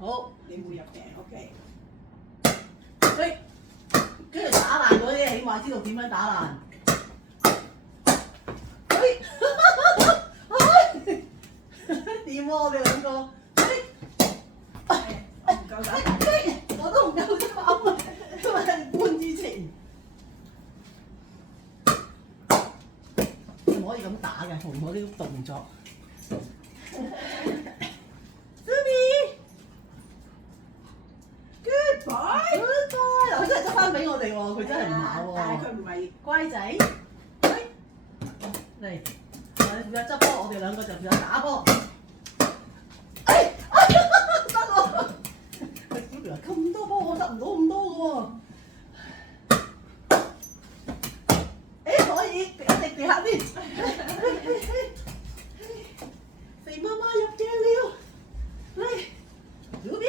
好，你會入嘅，OK。喂，跟住打爛嗰啲，起碼知道點樣打爛。喂，掂喎我哋兩個。我唔夠膽。我都唔夠膽啊，因為係搬之前。唔可以咁打嘅，同我啲動作。Good boy，Good boy，佢真係執翻俾我哋喎，佢真係唔咬喎。但係佢唔係乖仔，嚟，你負責執波，我哋兩個就負責打波。得喎！喂，小苗咁多波，我執唔到咁多嘅喎。可以，地下先。肥媽媽入鏡了，嚟，小邊。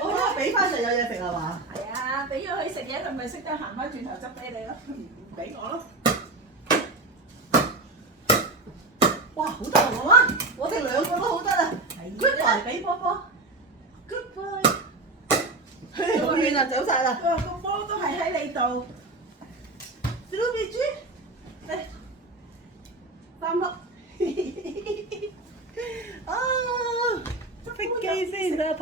我而家俾翻就有嘢食係嘛？係啊，俾咗佢食嘢，佢咪識得行翻轉頭執俾你咯，唔俾我咯。哇，好得啊媽媽，我哋兩個都好得啊 ！Good boy，俾波波 ，Good boy。好遠啊，走晒啦！個波都係喺你度。小肥豬，嚟3粒。啊！飛機先。